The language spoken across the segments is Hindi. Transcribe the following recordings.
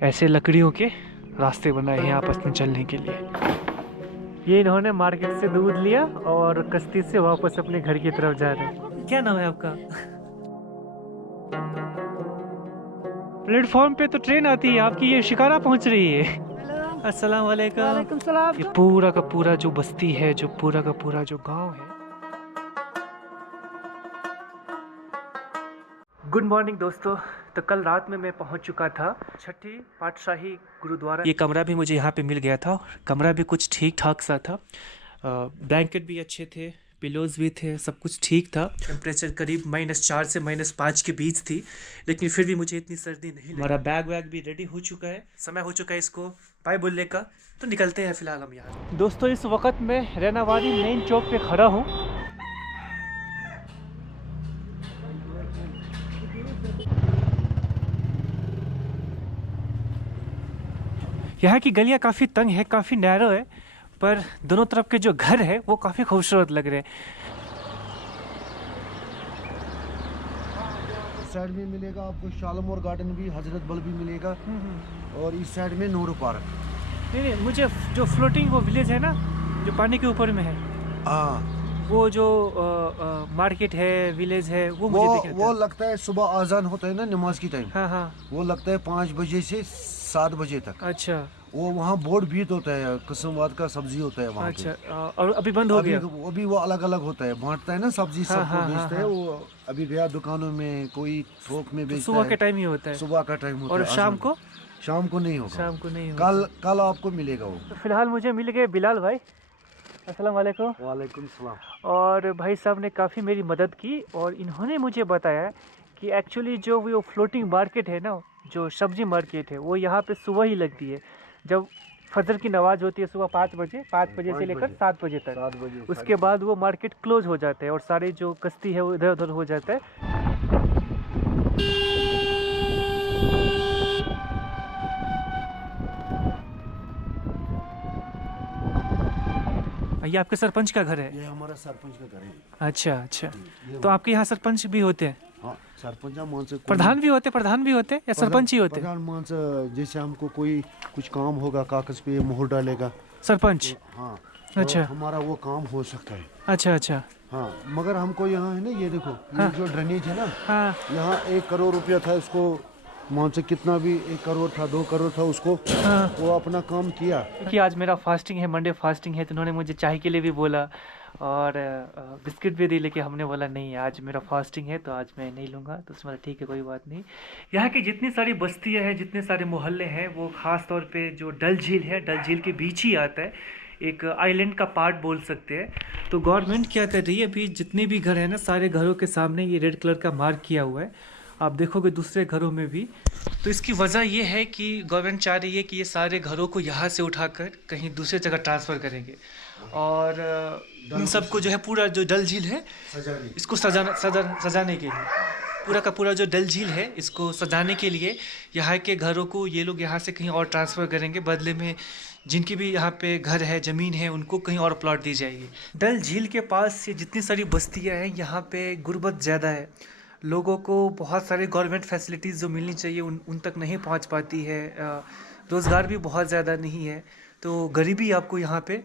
ऐसे लकड़ियों के रास्ते बनाए हैं आपस में चलने के लिए। ये इन्होंने मार्केट से दूध लिया और कश्ती से वापस अपने घर की तरफ जा रहे हैं। क्या नाम है आपका? प्लेटफॉर्म पे तो ट्रेन आती है, आपकी ये शिकारा पहुंच रही है। अस्सलाम वालेकुम। वालेकुम सलाम। ये पूरा का पूरा जो बस्ती है, जो पूरा का पूरा जो गांव है। गुड मॉर्निंग दोस्तों। तो कल रात में मैं पहुंच चुका था छठी पातशाही गुरुद्वारा। ये कमरा भी मुझे यहाँ पे मिल गया था। कमरा भी कुछ ठीक ठाक सा था। ब्लैंकेट भी अच्छे थे, पिलोज भी थे, सब कुछ ठीक था। टेम्परेचर करीब -4 से -5 के बीच थी, लेकिन फिर भी मुझे इतनी सर्दी नहीं लगी। हमारा बैग वैग भी रेडी हो चुका है, समय हो चुका है इसको बाय बोलने का। तो निकलते हैं फिलहाल हम यहाँ। दोस्तों इस वक्त मैं रैनावाड़ी मेन चौक पे खड़ा हूँ। यहाँ की गलियाँ काफ़ी तंग है, काफ़ी नैरो है, पर दोनों तरफ के जो घर है वो काफ़ी खूबसूरत लग रहे हैं। साइड में मिलेगा आपको शालमोर गार्डन भी, हजरत बल भी मिलेगा, और इस साइड में नूर पार्क। नहीं, मुझे जो फ्लोटिंग वो विलेज है ना, जो पानी के ऊपर में है, हाँ वो जो मार्केट है, विलेज है, वो मुझे देखना वो था। लगता है सुबह आजान होता है ना नमाज की टाइम, हाँ हाँ। वो लगता है 5 बजे से 7 बजे तक। अच्छा वो वहाँ बोर्ड भी होता है, किस्मवाद का सब्जी होता है वहाँ पे। अच्छा। और अभी बंद हो गया? अभी वो अलग अलग होता है, बांटता है ना सब्जी, हाँ, सबको हाँ, बेचता है। हाँ। वो अभी गया दुकानों में, कोई थोक में तो बेचता सुबह है। के टाइम ही होता है? सुबह का टाइम होता और है। शाम को? शाम को नहीं होगा। शाम को नहीं होता। कल आपको मिलेगा वो। तो फिलहाल मुझे मिल गए बिलाल भाई। अस्सलाम वालेकुम। वालेकुम सलाम। और भाई साहब ने काफ़ी मेरी मदद की, और इन्होंने मुझे बताया कि एक्चुअली जो वो फ्लोटिंग मार्केट है ना, जो सब्जी मार्केट है, वो यहाँ पे सुबह ही लगती है। जब फजर की नमाज होती है सुबह 5 बजे, 5 बजे से लेकर 7 बजे तक। 7 बजे उसके बाद वो मार्केट क्लोज हो जाता है और सारे जो कश्ती है वो इधर उधर हो जाता है। ये आपके सरपंच का घर है? ये हमारा सरपंच का घर है। अच्छा अच्छा। तो आपके यहाँ सरपंच भी होते हैं? हाँ, सरपंच मान से प्रधान भी होते या सरपंच ही होते? प्रधान मान से, जैसे हमको कोई कुछ काम होगा, कागज पे मोहर डालेगा सरपंच। हाँ, अच्छा। तो हमारा वो काम हो सकता है। अच्छा अच्छा। हाँ, मगर हमको यहाँ है ना, ये देखो, हाँ। ये जो ड्रेनेज है ना, हाँ यहाँ 1 करोड़ रुपया था इसको, मान से कितना भी 1 करोड़ था, 2 करोड़ था, उसको हाँ। वो अपना काम किया। कि आज मेरा फास्टिंग है, मंडे फास्टिंग है, तो उन्होंने मुझे चाय के लिए भी बोला और बिस्किट भी दी, लेकिन हमने बोला नहीं आज मेरा फास्टिंग है तो आज मैं नहीं लूँगा। तो उसमें ठीक है, कोई बात नहीं। यहाँ की जितनी सारी बस्तियाँ हैं, जितने सारे मोहल्ले हैं, वो ख़ास तौर पे जो डल झील है, डल झील के बीच ही आता है। एक आइलैंड का पार्ट बोल सकते हैं। तो गवर्नमेंट क्या कर रही है, अभी जितने भी घर हैं ना, सारे घरों के सामने ये रेड कलर का मार्क किया हुआ है। आप देखोगे दूसरे घरों में भी। तो इसकी वजह ये है कि गवर्नमेंट चाह रही है कि ये सारे घरों को यहाँ से उठाकर कहीं दूसरे जगह ट्रांसफ़र करेंगे, और इन सबको जो है पूरा जो डल झील है इसको सजाने के लिए, पूरा का पूरा जो डल झील है इसको सजाने के लिए यहाँ के घरों को ये लोग यहाँ से कहीं और ट्रांसफ़र करेंगे। बदले में जिनकी भी यहाँ पे घर है, ज़मीन है, उनको कहीं और प्लॉट दी जाएगी। डल झील के पास ये जितनी सारी बस्तियाँ हैं, यहाँ पे गुर्बत ज़्यादा है। लोगों को बहुत सारे गवर्नमेंट फैसिलिटीज़ जो मिलनी चाहिए उन तक नहीं पहुंच पाती है। रोज़गार भी बहुत ज़्यादा नहीं है, तो गरीबी आपको यहाँ पे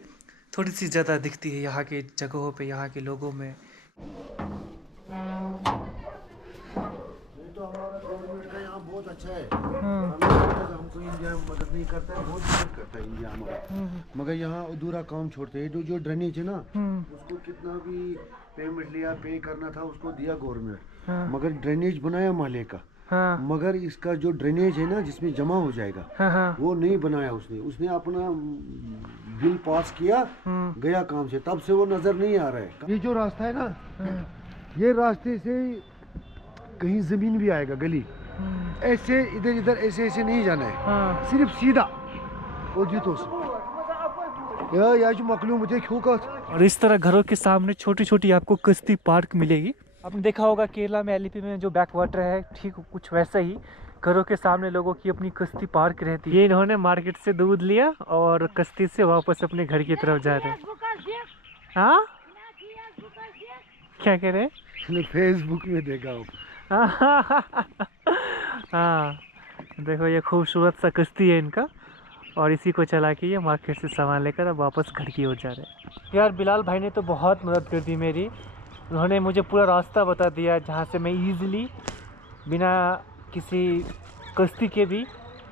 थोड़ी सी ज़्यादा दिखती है यहाँ के जगहों पे, यहाँ के लोगों में। तो हमारा गवर्नमेंट का यहाँ बहुत अच्छा है। हमको इंडिया में मदद नहीं करता है, बहुत मदद करता है इंडिया हमारा, मगर यहाँ अधूरा काम छोड़ते हैं। जो ड्रेनेज है ना, उसको कितना भी पेमेंट लिया, पे करना था, उसको दिया गवर्नमेंट, मगर ड्रेनेज बनाया माले का। मगर इसका जो ड्रेनेज है ना, जिसमें जमा हो जाएगा, वो नहीं बनाया उसने अपना बिल पास किया, गया काम से, तब से वो नजर नहीं आ रहा है। ये जो रास्ता है ना, ये रास्ते से कहीं जमीन भी आएगा, गली ऐसे इधर इधर ऐसे ऐसे नहीं जाना है, सिर्फ सीधा और जूतों से। जो मकलूम मुझे और इस तरह घरों के सामने छोटी छोटी आपको कश्ती पार्क मिलेगी। आपने देखा होगा केरला में, एलपी में जो बैक वाटर है, ठीक कुछ वैसा ही घरों के सामने लोगों की अपनी कश्ती पार्क रहती है। ये इन्होंने मार्केट से दूध लिया और कश्ती से वापस अपने घर की तरफ जा रहे हैं। हाँ, क्या कह रहे हैं? फेसबुक में देखा हो। हाँ, देखो ये खूबसूरत सा कश्ती है इनका, और इसी को चला के ये मार्केट से सामान लेकर अब वापस घर की ओर जा रहे हैं। यार बिलाल भाई ने तो बहुत मदद कर दी मेरी। उन्होंने मुझे पूरा रास्ता बता दिया जहाँ से मैं ईज़िली बिना किसी कश्ती के भी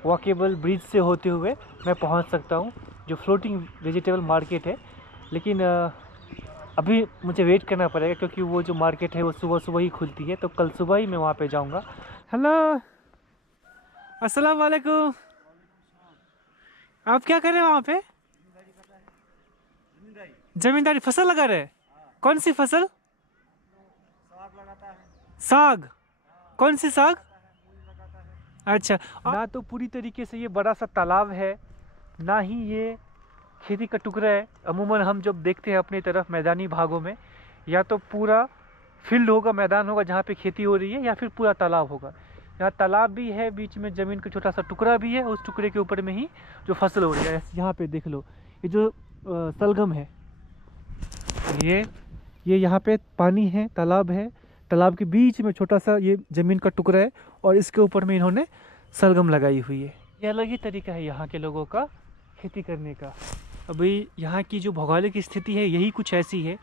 वॉकेबल ब्रिज से होते हुए मैं पहुँच सकता हूँ, जो फ्लोटिंग वेजिटेबल मार्केट है। लेकिन अभी मुझे वेट करना पड़ेगा क्योंकि वो जो मार्केट है वो सुबह सुबह ही खुलती है, तो कल सुबह ही मैं वहाँ पे जाऊँगा। हेलो, अस्सलाम वालेकुम। आप क्या कर रहे हैं वहाँ पे? जमींदारी फसल लगा रहे हैं? कौन सी फसल? साग। कौन सी साग? अच्छा। ना तो पूरी तरीके से ये बड़ा सा तालाब है, ना ही ये खेती का टुकड़ा है। अमूमन हम जब देखते हैं अपनी तरफ मैदानी भागों में, या तो पूरा फील्ड होगा, मैदान होगा जहाँ पे खेती हो रही है, या फिर पूरा तालाब होगा। यहाँ तालाब भी है, बीच में ज़मीन का छोटा सा टुकड़ा भी है, उस टुकड़े के ऊपर में ही जो फसल हो रही है। यहाँ पे देख लो, ये जो सलगम है, ये यहाँ पे पानी है, तालाब है, तालाब के बीच में छोटा सा ये ज़मीन का टुकड़ा है, और इसके ऊपर में इन्होंने सलगम लगाई हुई है। ये अलग ही तरीका है यहाँ के लोगों का खेती करने का। अभी यहाँ की जो भौगोलिक स्थिति है यही कुछ ऐसी है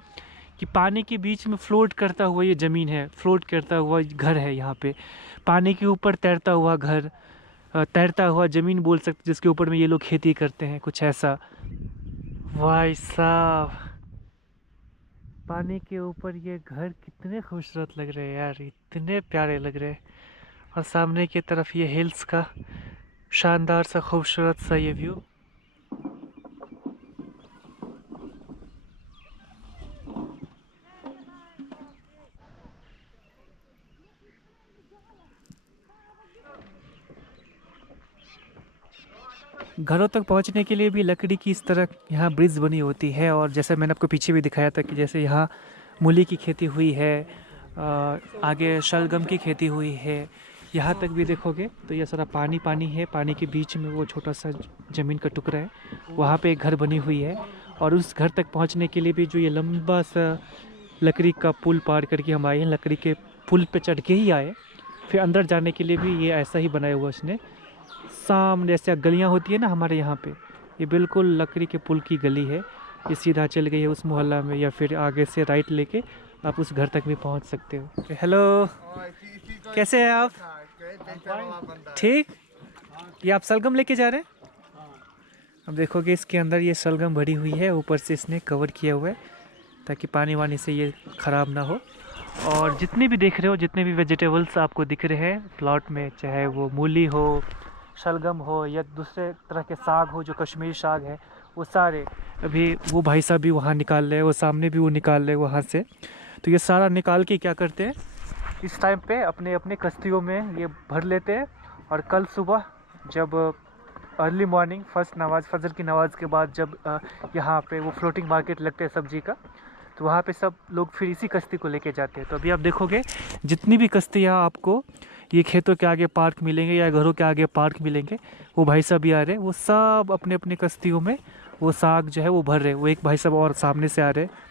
कि पानी के बीच में फ्लोट करता हुआ ये ज़मीन है, फ्लोट करता हुआ घर है यहाँ पे, पानी के ऊपर तैरता हुआ घर, तैरता हुआ ज़मीन बोल सकते, जिसके ऊपर में ये लोग खेती करते हैं, कुछ ऐसा। भाई साहब, पानी के ऊपर ये घर कितने खूबसूरत लग रहे हैं यार, इतने प्यारे लग रहे हैं। और सामने की तरफ ये हिल्स का शानदार सा खूबसूरत सा ये व्यू। घरों तक पहुंचने के लिए भी लकड़ी की इस तरह यहाँ ब्रिज बनी होती है, और जैसे मैंने आपको पीछे भी दिखाया था कि जैसे यहाँ मूली की खेती हुई है, आगे शलगम की खेती हुई है, यहाँ तक भी देखोगे तो ये सारा पानी पानी है। पानी के बीच में वो छोटा सा ज़मीन का टुकड़ा है, वहाँ पे एक घर बनी हुई है, और उस घर तक पहुँचने के लिए भी जो ये लंबा सा लकड़ी का पुल पार करके हम आए हैं, लकड़ी के पुल पे चढ़ के ही आए। फिर अंदर जाने के लिए भी ये ऐसा ही बनाया हुआ उसने। सामने जैसे गलियाँ होती है ना हमारे यहाँ पे, ये बिल्कुल लकड़ी के पुल की गली है। ये सीधा चल गई है उस मोहल्ला में, या फिर आगे से राइट लेके आप उस घर तक भी पहुँच सकते हो। हेलो, कैसे हैं आप? ठीक। ये आप सलगम लेके जा रहे हैं? अब देखोगे इसके अंदर ये सलगम भरी हुई है, ऊपर से इसने कवर किया हुआ है ताकि पानी वानी से ये ख़राब ना हो। और जितने भी देख रहे हो, जितने भी वेजिटेबल्स आपको दिख रहे हैं प्लॉट में, चाहे वो मूली हो, शलगम हो, या दूसरे तरह के साग हो जो कश्मीरी साग है, वो सारे अभी वो भाई साहब भी वहाँ निकाल रहे हैं, वो सामने भी वो निकाल रहे हैं वहाँ से। तो ये सारा निकाल के क्या करते हैं, इस टाइम पे अपने अपने कश्तियों में ये भर लेते हैं, और कल सुबह जब अर्ली मॉर्निंग फर्स्ट नमाज, फजर की नमाज के बाद जब यहाँ पे वो फ्लोटिंग मार्केट लगता है सब्जी का, तो वहाँ पे सब लोग फिर इसी कश्ती को लेके जाते हैं। तो अभी आप देखोगे जितनी भी कश्तियाँ आपको ये खेतों के आगे पार्क मिलेंगे या घरों के आगे पार्क मिलेंगे, वो भाई साहब भी आ रहे हैं, वो सब अपने अपने कश्तियों में वो साग जो है वो भर रहे हैं। वो एक भाई साहब और सामने से आ रहे हैं।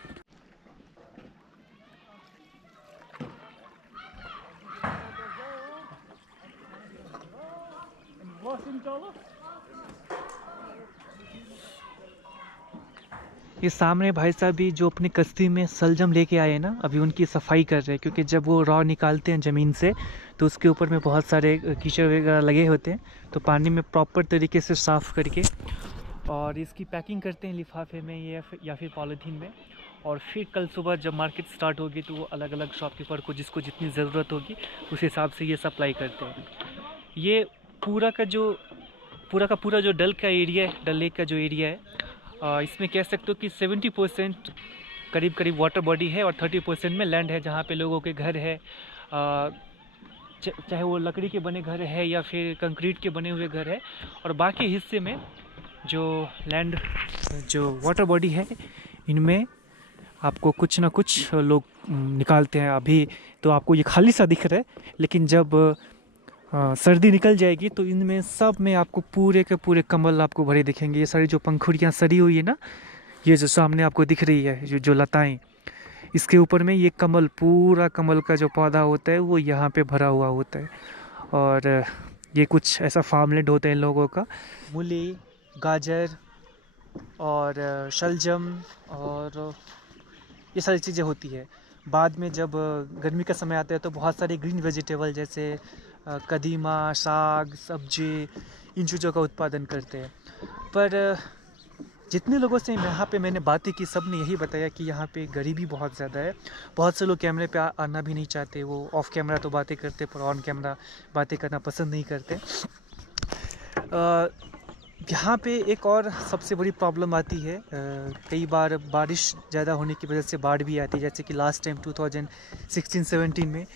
ये सामने भाई साहब भी जो अपनी कश्ती में सलजम लेके आए हैं ना, अभी उनकी सफाई कर रहे हैं, क्योंकि जब वो रॉ निकालते हैं ज़मीन से तो उसके ऊपर में बहुत सारे कीचड़ वगैरह लगे होते हैं, तो पानी में प्रॉपर तरीके से साफ़ करके और इसकी पैकिंग करते हैं लिफाफे में या फिर पॉलीथीन में। और फिर कल सुबह जब मार्केट स्टार्ट होगी तो वो अलग अलग शॉपकीपर को जिसको जितनी ज़रूरत होगी उस हिसाब से ये सप्लाई करते हैं। ये पूरा का पूरा जो डल का एरिया है, डल लेक का जो एरिया है, इसमें कह सकते हो कि 70% करीब करीब वाटर बॉडी है, और 30% में लैंड है जहाँ पे लोगों के घर है, चाहे वो लकड़ी के बने घर है या फिर कंक्रीट के बने हुए घर है। और बाकी हिस्से में जो लैंड, जो वाटर बॉडी है, इनमें आपको कुछ ना कुछ लोग निकालते हैं। अभी तो आपको ये खाली सा दिख रहा है, लेकिन जब सर्दी निकल जाएगी तो इनमें सब में आपको पूरे के पूरे कमल आपको भरे दिखेंगे। ये सारी जो पंखुड़ियाँ सरी हुई है ना, ये जो सामने आपको दिख रही है, जो लताएं, इसके ऊपर में ये कमल, पूरा कमल का जो पौधा होता है वो यहाँ पे भरा हुआ होता है। और ये कुछ ऐसा फार्मलैंड होता है इन लोगों का। मूली, गाजर और शलजम और ये सारी चीज़ें होती है। बाद में जब गर्मी का समय आता है तो बहुत सारे ग्रीन वेजिटेबल जैसे कदीमा, साग, सब्जी, इन चीज़ों का उत्पादन करते हैं। पर जितने लोगों से यहाँ पे मैंने बातें की, सब ने यही बताया कि यहाँ पे गरीबी बहुत ज़्यादा है। बहुत से लोग कैमरे पे आना भी नहीं चाहते, वो ऑफ कैमरा तो बातें करते पर ऑन कैमरा बातें करना पसंद नहीं करते। यहाँ पे एक और सबसे बड़ी प्रॉब्लम आती है, कई बार बारिश ज़्यादा होने की वजह से बाढ़ भी आती है। जैसे कि लास्ट टाइम 2016-17 में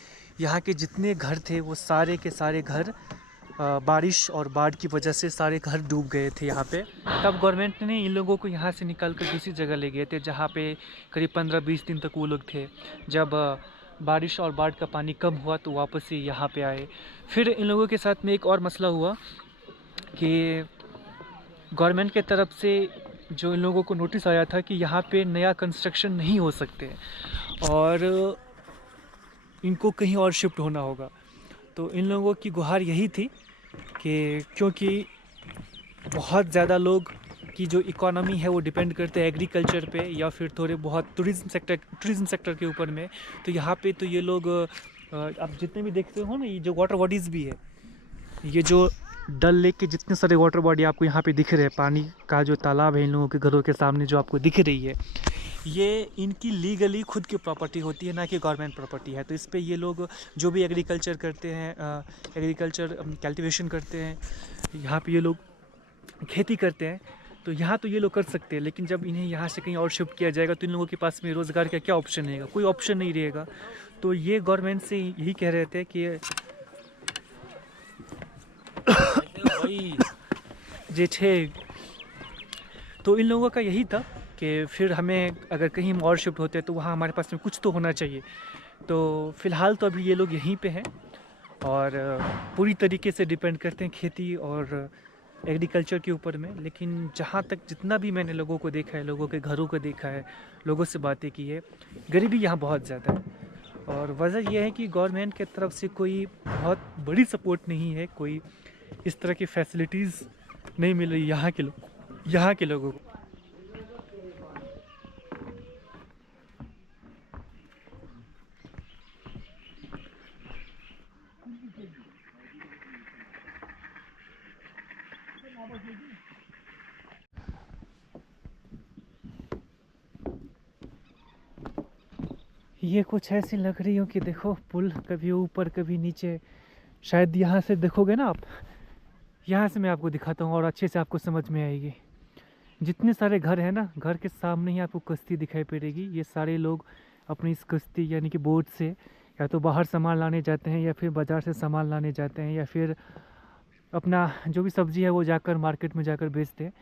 यहाँ के जितने घर थे वो सारे के सारे घर बारिश और बाढ़ की वजह से सारे घर डूब गए थे यहाँ पे। तब गवर्नमेंट ने इन लोगों को यहाँ से निकाल कर दूसरी जगह ले गए थे, जहाँ पे करीब 15-20 दिन तक वो लोग थे। जब बारिश और बाढ़ का पानी कम हुआ तो वापस ही यहाँ पे आए। फिर इन लोगों के साथ में एक और मसला हुआ कि गवर्नमेंट के तरफ से जो इन लोगों को नोटिस आया था कि यहाँ पे नया कंस्ट्रक्शन नहीं हो सकते और इनको कहीं और शिफ्ट होना होगा। तो इन लोगों की गुहार यही थी कि क्योंकि बहुत ज़्यादा लोग की जो इकोनॉमी है वो डिपेंड करते हैं एग्रीकल्चर पे या फिर थोड़े बहुत टूरिज़्म सेक्टर के ऊपर में। तो यहाँ पे तो ये लोग आप जितने भी देखते हो ना, ये जो वाटर बॉडीज़ भी है, ये जो डल लेक के जितने सारे वाटर बॉडी आपको यहाँ पे दिख रहे हैं, पानी का जो तालाब है इन लोगों के घरों के सामने जो आपको दिख रही है, ये इनकी लीगली खुद की प्रॉपर्टी होती है, ना कि गवर्नमेंट प्रॉपर्टी है। तो इस पे ये लोग जो भी एग्रीकल्चर करते हैं, एग्रीकल्चर कल्टीवेशन करते हैं, यहाँ पे ये लोग खेती करते हैं, तो यहाँ तो ये लोग कर सकते हैं। लेकिन जब इन्हें यहाँ से कहीं और शिफ्ट किया जाएगा तो इन लोगों के पास में रोज़गार का क्या ऑप्शन रहेगा? कोई ऑप्शन नहीं रहेगा। तो ये गवर्नमेंट से यही कह रहे थे कि जेठे, तो इन लोगों का यही था कि फिर हमें अगर कहीं हम और शिफ्ट होते हैं तो वहाँ हमारे पास में कुछ तो होना चाहिए। तो फ़िलहाल तो अभी ये लोग यहीं पे हैं और पूरी तरीके से डिपेंड करते हैं खेती और एग्रीकल्चर के ऊपर में। लेकिन जहाँ तक जितना भी मैंने लोगों को देखा है, लोगों के घरों को देखा है, लोगों से बातें की है, गरीबी यहाँ बहुत ज़्यादा है। और वजह यह है कि गवर्नमेंट की तरफ से कोई बहुत बड़ी सपोर्ट नहीं है, कोई इस तरह की फैसिलिटीज़ नहीं मिल रही यहाँ के लोगों को। ये कुछ ऐसी लग रही हो कि देखो पुल कभी ऊपर कभी नीचे, शायद यहाँ से देखोगे ना आप, यहाँ से मैं आपको दिखाता हूँ और अच्छे से आपको समझ में आएगी। जितने सारे घर हैं ना, घर के सामने ही आपको कश्ती दिखाई पड़ेगी। ये सारे लोग अपनी इस कश्ती यानी कि बोट से या तो बाहर सामान लाने जाते हैं या फिर बाज़ार से सामान लाने जाते हैं या फिर अपना जो भी सब्ज़ी है वो जाकर मार्केट में जाकर बेचते हैं।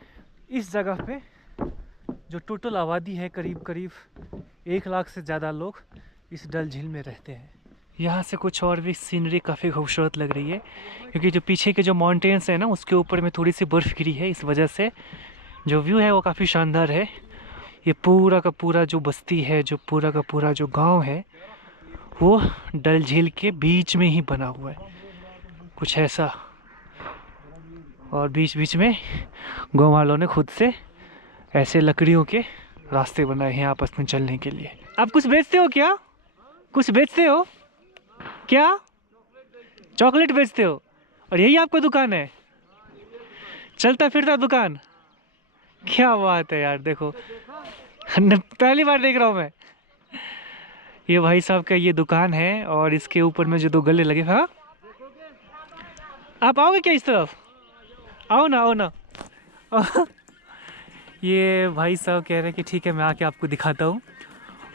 इस जगह पे जो टोटल आबादी है करीब 1 लाख से ज़्यादा लोग इस डल झील में रहते हैं। यहाँ से कुछ और भी सीनरी काफ़ी खूबसूरत लग रही है क्योंकि जो पीछे के जो माउंटेन्स हैं ना उसके ऊपर में थोड़ी सी बर्फ़ गिरी है, इस वजह से जो व्यू है वो काफ़ी शानदार है। ये पूरा का पूरा जो बस्ती है, जो पूरा का पूरा जो गांव है, वो डल झील के बीच में ही बना हुआ है, कुछ ऐसा। और बीच बीच में गाँव वालों ने खुद से ऐसे लकड़ियों के रास्ते बनाए हैं आपस में चलने के लिए। आप कुछ बेचते हो क्या? कुछ बेचते हो क्या? चॉकलेट बेचते हो? और यही आपका दुकान है? चलता फिरता दुकान? क्या बात है यार, देखो पहली बार देख रहा हूँ मैं। ये भाई साहब का ये दुकान है और इसके ऊपर में जो 2 गले लगे। हाँ, आप आओगे क्या इस तरफ? आओ ना। ये भाई साहब कह रहे हैं कि ठीक है मैं आके आपको दिखाता हूँ।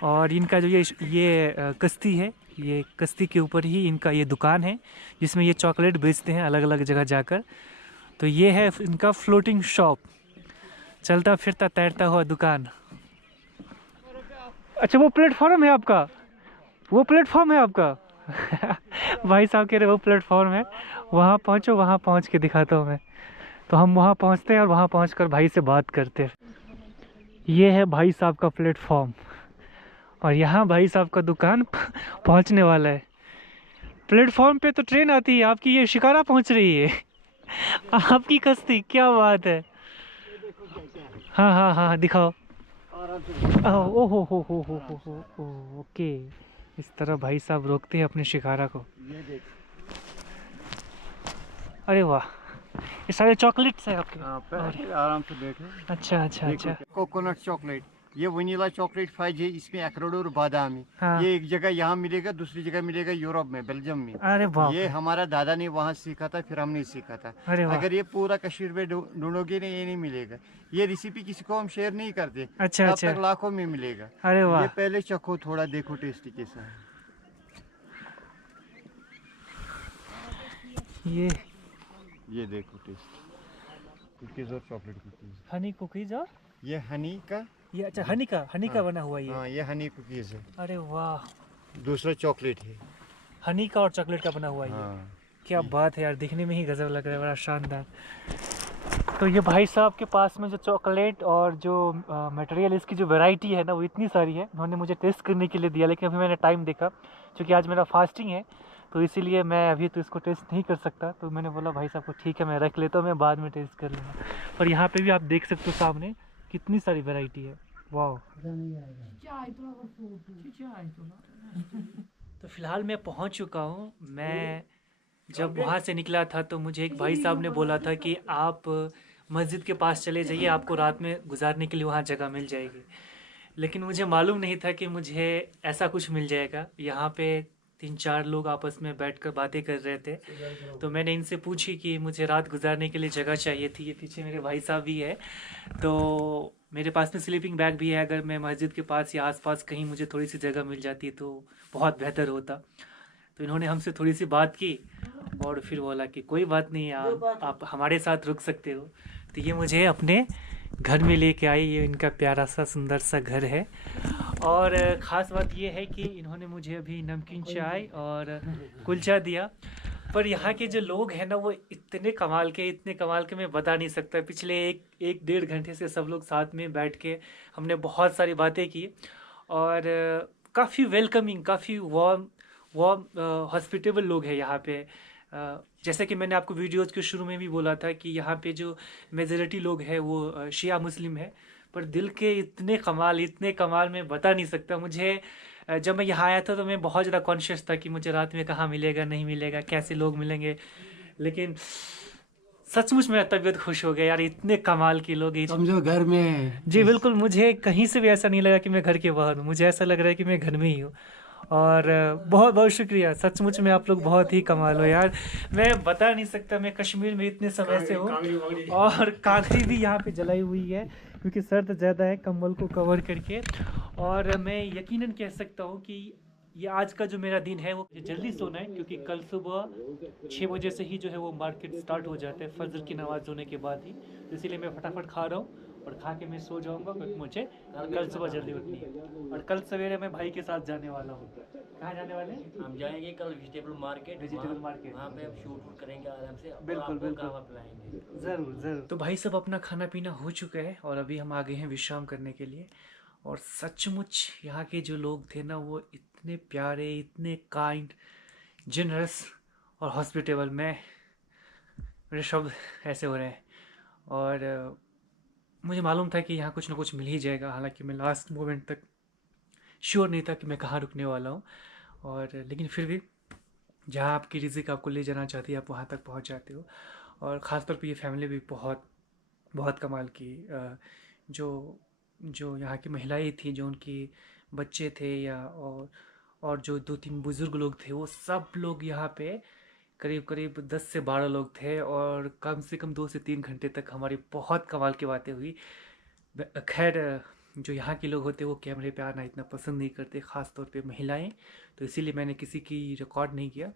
और इनका जो ये कश्ती है, ये कश्ती के ऊपर ही इनका ये दुकान है जिसमें ये चॉकलेट बेचते हैं अलग अलग जगह जाकर। तो ये है इनका फ्लोटिंग शॉप, चलता फिरता तैरता हुआ दुकान। अच्छा, वो प्लेटफॉर्म है आपका? वो प्लेटफॉर्म है आपका? भाई साहब कह रहे वो प्लेटफॉर्म है, वहाँ पहुँचो, वहाँ पहुँच के दिखाता हूँ मैं। तो हम वहाँ पहुँचते हैं और वहाँ पहुँचकर भाई से बात करते हैं। ये है भाई साहब का प्लेटफॉर्म और यहाँ भाई साहब का दुकान पहुँचने वाला है। प्लेटफॉर्म पे तो ट्रेन आती है, आपकी ये शिकारा पहुंच रही है। आपकी कश्ती, क्या बात है। हाँ हाँ हाँ हाँ, दिखाओ। आराम से ओ हो, ओके। इस तरह भाई साहब रोकते हैं अपने शिकारा को। ये देख। अरे वाह, ये सारे चॉकलेट्स हैं आपके। हाँ, और आराम से बैठे। अच्छा अच्छा अच्छा। कोकोनट चॉकलेट, ये वनीला चॉकलेट फाइज है, इसमें अखरोट और बादाम है। हाँ। ये एक जगह यहाँ मिलेगा, दूसरी जगह मिलेगा यूरोप में, बेल्जियम में। अरे बाप ये रे। हमारा दादा ने वहाँ सीखा था, फिर हमने सीखा था। अरे वाह। अगर ये पूरा कश्मीर में ढूंढोगे ना, ये नहीं मिलेगा। ये रेसिपी किसी को हम शेयर नहीं करते, अच्छा तब अच्छा। तक लाखों में मिलेगा। अरे वाह। ये पहले चखो, थोड़ा देखो टेस्टी कैसा है। ये देखो टेस्ट, कुकीज और चॉकलेट कुकीज। हनी कुकीज और ये हनी का, ये अच्छा हनी का बना हुआ ये। हाँ ये हनी कुकीज है। अरे वाह, दूसरा चॉकलेट है। हनी का और चॉकलेट का बना हुआ ये। हाँ। क्या बात है यार, दिखने में ही गजब लग रहा है, बड़ा शानदार। तो ये भाई साहब के पास में जो चॉकलेट और जो मटेरियल, इसकी जो वैरायटी है ना, वो इतनी सारी है। उन्होंने मुझे टेस्ट करने के लिए दिया, लेकिन अभी मैंने टाइम देखा, क्योंकि आज मेरा फास्टिंग है, तो इसीलिए मैं अभी तो इसको टेस्ट नहीं कर सकता। तो मैंने बोला भाई साहब को ठीक है, मैं रख लेता हूँ, मैं बाद में टेस्ट कर लूँगा। और यहाँ पे भी आप देख सकते हो सामने कितनी सारी वैरायटी है। वाह। तो फिलहाल मैं पहुँच चुका हूँ। मैं जब वहाँ से निकला था तो मुझे एक भाई साहब ने बोला था कि आप मस्जिद के पास चले जाइए, आपको रात में गुजारने के लिए वहाँ जगह मिल जाएगी। लेकिन मुझे मालूम नहीं था कि मुझे ऐसा कुछ मिल जाएगा। यहाँ पे 3-4 लोग आपस में बैठकर बातें कर रहे थे, तो मैंने इनसे पूछी कि मुझे रात गुजारने के लिए जगह चाहिए थी। ये पीछे मेरे भाई साहब भी है, तो मेरे पास में स्लीपिंग बैग भी है। अगर मैं मस्जिद के पास या आसपास कहीं मुझे थोड़ी सी जगह मिल जाती तो बहुत बेहतर होता। तो इन्होंने हमसे थोड़ी सी बात की और फिर बोला कि कोई बात नहीं, आप हमारे साथ रुक सकते हो। तो ये मुझे अपने घर में लेके आई। ये इनका प्यारा सा सुंदर सा घर है। और ख़ास बात ये है कि इन्होंने मुझे अभी नमकीन चाय और कुलचा दिया। पर यहाँ के जो लोग हैं ना, वो इतने कमाल के मैं बता नहीं सकता। पिछले एक 1.5 घंटे से सब लोग साथ में बैठ के हमने बहुत सारी बातें की, और काफ़ी वेलकमिंग, काफ़ी वार्म हॉस्पिटेबल लोग हैं यहाँ पे। जैसे कि मैंने आपको वीडियोज़ के शुरू में भी बोला था कि यहाँ पे जो मेजॉरिटी लोग हैं वो शिया मुस्लिम है, पर दिल के इतने कमाल मैं बता नहीं सकता। मुझे जब मैं यहाँ आया था तो मैं बहुत ज़्यादा कॉन्शियस था कि मुझे रात में कहाँ मिलेगा, नहीं मिलेगा, कैसे लोग मिलेंगे। लेकिन सचमुच मेरा तबीयत खुश हो गया यार, इतने कमाल के लोग। समझो घर में। जी बिल्कुल, मुझे कहीं से भी ऐसा नहीं लगा कि मैं घर के बाहर हूँ, मुझे ऐसा लग रहा है कि मैं घर में ही हूँ। और बहुत बहुत शुक्रिया, सचमुच में आप लोग बहुत ही कमाल हो यार। मैं बता नहीं सकता, मैं कश्मीर में इतने समय से हूँ, और कांकरी भी यहाँ पे जलाई हुई है क्योंकि सर्द ज़्यादा है, कंबल को कवर करके। और मैं यकीनन कह सकता हूँ कि ये आज का जो मेरा दिन है वो जल्दी सोना है, क्योंकि कल सुबह 6 बजे से ही जो है वो मार्केट स्टार्ट हो जाता है, फजर की नमाज़ होने के बाद ही। तो इसीलिए मैं फटाफट खा रहा हूँ और खा के मैं सो जाऊंगा, क्योंकि मुझे कल सुबह जल्दी उठनी है। और कल सवेरे मैं भाई के साथ जाने वाला हूँ। कहाँ जाने वाले हैं? हम जाएंगे कल वेजिटेबल मार्केट। वहाँ पे हम शूट करेंगे आराम से। बिल्कुल बिल्कुल, पिलाएंगे ज़रूर ज़रूर। तो भाई सब अपना खाना पीना हो चुका है और अभी हम आ गए हैं विश्राम करने के लिए। और सचमुच यहाँ के जो लोग थे ना, वो इतने प्यारे, इतने काइंड, जनरस और हॉस्पिटेबल। मेरे शब्द ऐसे हो रहे हैं। और मुझे मालूम था कि यहाँ कुछ ना कुछ मिल ही जाएगा, हालांकि मैं लास्ट मोमेंट तक श्योर नहीं था कि मैं कहाँ रुकने वाला हूँ। और लेकिन फिर भी जहाँ आपकी रिज़िक आपको ले जाना चाहती है, आप वहाँ तक पहुँच जाते हो। और ख़ास तौर पे ये फैमिली भी बहुत बहुत कमाल की। जो यहाँ की महिलाएं थी, जो उनके बच्चे थे, या और जो 2-3 बुज़ुर्ग लोग थे, वो सब लोग यहाँ पे करीब 10 से 12 लोग थे। और कम से कम 2 से 3 घंटे तक हमारी बहुत कमाल की बातें हुई। खैर, जो यहाँ के लोग होते हैं वो कैमरे पे आना इतना पसंद नहीं करते, ख़ास तौर पे महिलाएं, तो इसीलिए मैंने किसी की रिकॉर्ड नहीं किया।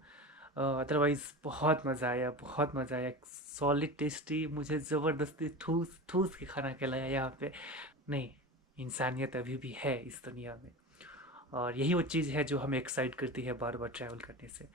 अदरवाइज़ बहुत मज़ा आया। सॉलिड टेस्टी, मुझे ज़बरदस्ती ठूस के खाना खिलाया यहाँ पे। नहीं, इंसानियत अभी भी है इस दुनिया में, और यही वो चीज़ है जो हमें एक्साइट करती है बार बार ट्रैवल करने से।